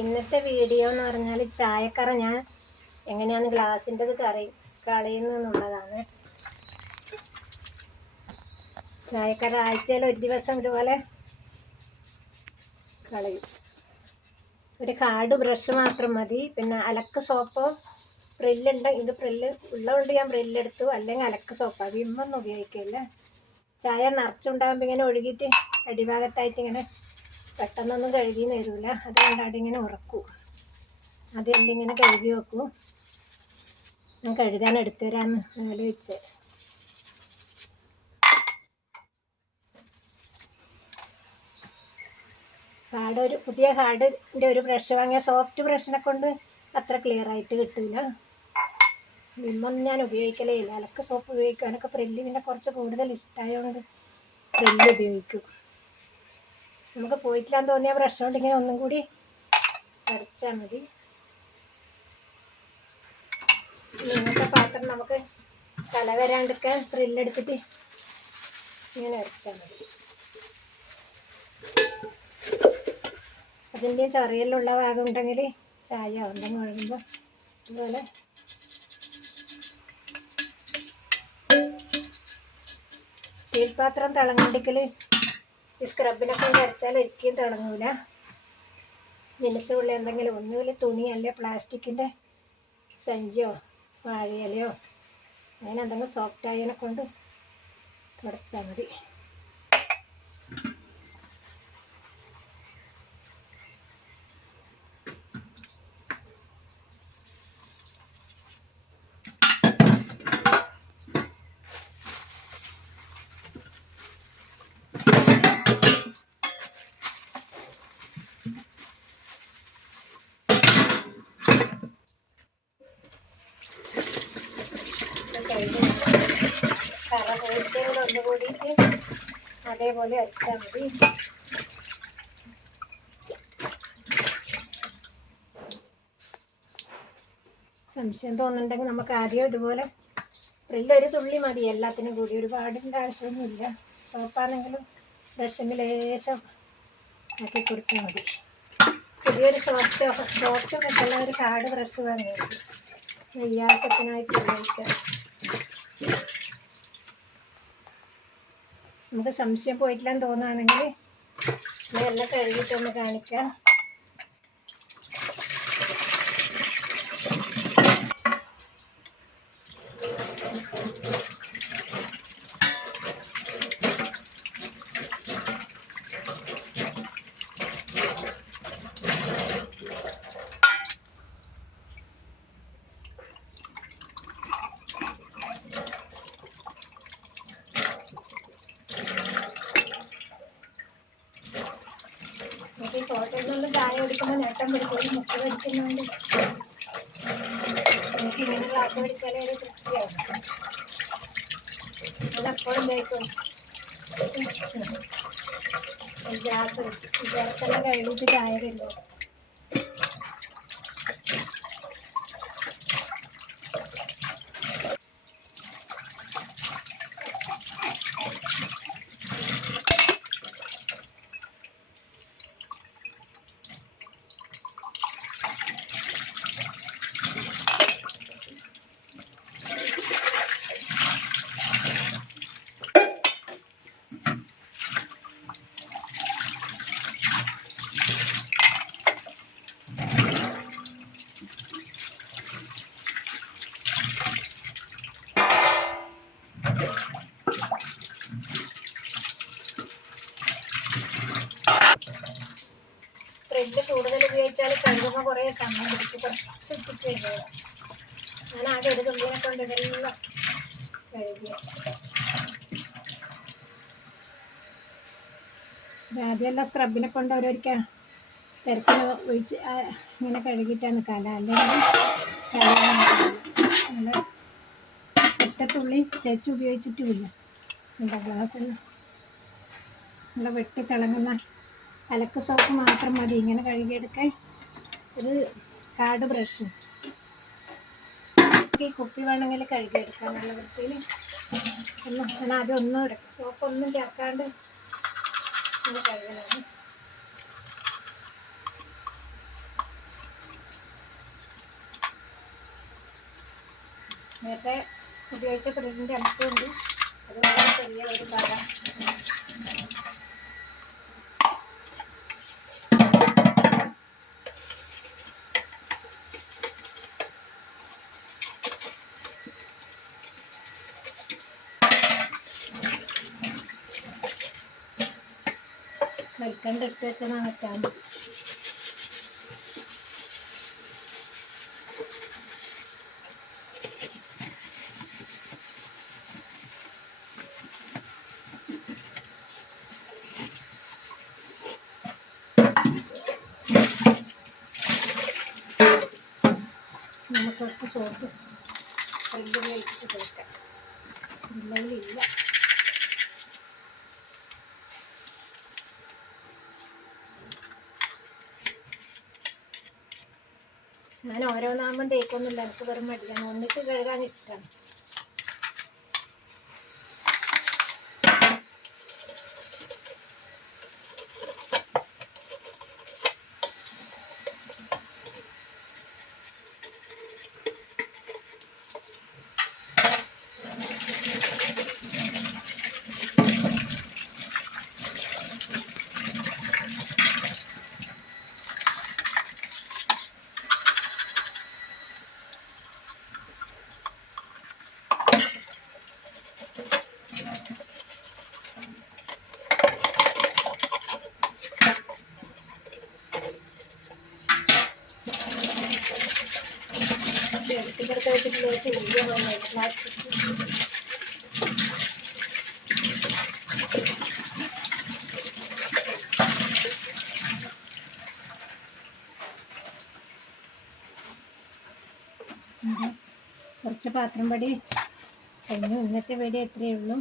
ഇന്നത്തെ വീഡിയോ എന്ന് പറഞ്ഞാൽ ചായക്കറ ഞാൻ എങ്ങനെയാണ് ഗ്ലാസിന്റെത് കറി കളയുന്നതെന്നുള്ളതാണ്. ചായക്കറ ആഴ്ചയിൽ ഒരു ദിവസം ഇതുപോലെ കളയും. ഒരു കാട് ബ്രഷ് മാത്രം മതി. പിന്നെ അലക്ക് സോപ്പോ പ്രില്ലുണ്ട് ഇത് പ്രില്ല് ഉള്ളതുകൊണ്ട് ഞാൻ പ്രില്ലെടുത്തു അല്ലെങ്കിൽ അലക്ക് സോപ്പ്. വിമ്മൊന്നും ഉപയോഗിക്കില്ല. ചായ നിറച്ചുണ്ടാകുമ്പോൾ ഇങ്ങനെ ഒഴുകിയിട്ട് അടിഭാഗത്തായിട്ട് ഇങ്ങനെ പെട്ടെന്നൊന്നും കഴുകി വരില്ല അതുകൊണ്ട് അതിങ്ങനെ ഉറക്കൂ. അതെല്ലാം ഇങ്ങനെ കഴുകി വെക്കൂ. ഞാൻ കഴുകാൻ എടുത്തു തരാമെന്ന് ആലോചിച്ച്. ഹാർഡ് ഒരു പുതിയ ഹാർഡിന്റെ ഒരു ബ്രഷ് വാങ്ങിയ സോഫ്റ്റ് ബ്രഷിനെ കൊണ്ട് അത്ര ക്ലിയർ ആയിട്ട് കിട്ടില്ല വിമ്മൊന്നും ഞാൻ ഉപയോഗിക്കലേ ഇല്ല. അലക്ക് സോപ്പ് ഉപയോഗിക്കും എനിക്ക് കുറച്ച് കൂടുതൽ ഇഷ്ടമായതുകൊണ്ട് പ്രില്ല് ഉപയോഗിക്കും. നമുക്ക് പോയിട്ടില്ലാന്ന് തോന്നിയ ബ്രഷ് ഇങ്ങനെ ഒന്നും കൂടി വരച്ചാൽ മതി. ഇങ്ങനത്തെ പാത്രം നമുക്ക് തല വരാണ്ടിരിക്കാൻ ത്രില്ലെടുത്തിട്ട് ഇങ്ങനെ വരച്ചാൽ മതി. അതിന്റെ ചെറിയലുള്ള ഭാഗം ഉണ്ടെങ്കിൽ ചായ ഉണ്ടെങ്കിൽ പറയുമ്പോൾ അതുപോലെ സ്റ്റീൽ പാത്രം തിളങ്ങണ്ടിക്കൽ ഈ സ്ക്രബിനൊക്കെ അരച്ചാൽ ഒരിക്കലും തിളങ്ങൂല. മിനുസുള്ള എന്തെങ്കിലും ഒന്നുമില്ല തുണി അല്ലെ പ്ലാസ്റ്റിക്കിന്റെ സഞ്ചിയോ വാഴയിലയോ അങ്ങനെ എന്തെങ്കിലും സോഫ്റ്റ് ആയതിനെ കൊണ്ട് തുടച്ചാൽ മതി. അതേപോലെ അരച്ചാൽ മതി സംശയം തോന്നുന്നുണ്ടെങ്കിൽ നമുക്ക് ആദ്യം ഇതുപോലെ ഒരു തുള്ളി മതി. എല്ലാത്തിനും കൂടി ഒരുപാടിന്റെ ആവശ്യമൊന്നുമില്ല. സോപ്പാണെങ്കിലും ബ്രഷിന് ലേശം ആക്കി കൊടുത്താൽ മതി. പുതിയൊരു സോഫ്റ്റ് സോഫ്റ്റ് മറ്റുള്ള ഒരു കാർഡ് ബ്രഷ് വാങ്ങിയത് ഈ ആവശ്യത്തിനായിട്ട് ഉപയോഗിക്കാം. നമുക്ക് സംശയം പോയിട്ടില്ലെന്ന് തോന്നുകയാണെങ്കിൽ ഇതെല്ലാം കഴുകിയിട്ടൊന്ന് കാണിക്കാം. തോട്ടയിൽ നിന്ന് ചായ കുടിക്കുമ്പോൾ നേട്ടം പിടിക്കും മുട്ട പിടിക്കുന്നുണ്ട് എനിക്ക് ഇങ്ങനെ ക്ലാസ് പിടിച്ചാലേ ഒരു തൃപ്തിയാവും അതെപ്പോഴും കേൾക്കും ഗ്യാസ് ഗ്യാസെല്ലാം കഴിഞ്ഞിട്ട് ചായ തരുമോ ഉപയോഗിച്ചാൽ കഴുകുമ്പോൾ കുറേ സമയം പിടിക്കും കുറച്ച് ഇട്ടിട്ട് വരുന്നത് ഞാൻ ആകെ ഒരു തുള്ളിനെ കൊണ്ട് ഇതെല്ലാം കഴുകിയ. ആദ്യമെല്ലാം സ്ക്രബിനെ കൊണ്ട് ഓരോരിക്ക തിരക്കിന് ഒഴിച്ച് ഇങ്ങനെ കഴുകിയിട്ടാണ് കല അല്ലെങ്കിൽ നല്ല ഒറ്റത്തുള്ളി തേച്ച് ഉപയോഗിച്ചിട്ടുമില്ല. എന്താ ഗ്ലാസ്സെല്ലാം നല്ല വെട്ടി തിളങ്ങുന്ന അലക്ക് സോപ്പ് മാത്രം മതി. ഇങ്ങനെ കഴുകിയെടുക്കാൻ. ഒരു കാട് ബ്രഷും. കുപ്പി വേണമെങ്കിൽ കഴുകി നല്ല വൃത്തിയിൽ ഞാൻ ആദ്യം ഒന്നും എടുക്കും സോപ്പൊന്നും ചേർക്കാണ്ട് ഒന്ന് നേരത്തെ ഉപയോഗിച്ച പ്രിന്റ് അംശമുണ്ട്. അതുപോലെ ചെറിയ ഒരു ഭാഗം വെൽക്കണ്ട് ഇട്ട് വെച്ചാൽ വെക്കാൻ നമുക്ക് കുറച്ച് സോപ്പ് ഫ്രിഡ്ജിൽ വെച്ചിട്ട് കൊടുക്കാം. ഇല്ലെങ്കിൽ ഞാൻ ഓരോന്നാകുമ്പം തേക്കൊന്നുമില്ല. എനിക്ക് വെറും മടിയാണ്. ഒന്നിച്ച് കഴുകാൻ ഇഷ്ടമാണ് പ്ലാസ്റ്റിക് കുറച്ച് പാത്രം പടി. കഴിഞ്ഞു ഇന്നത്തെ വീഡിയോ എത്രയേ ഉള്ളൂ.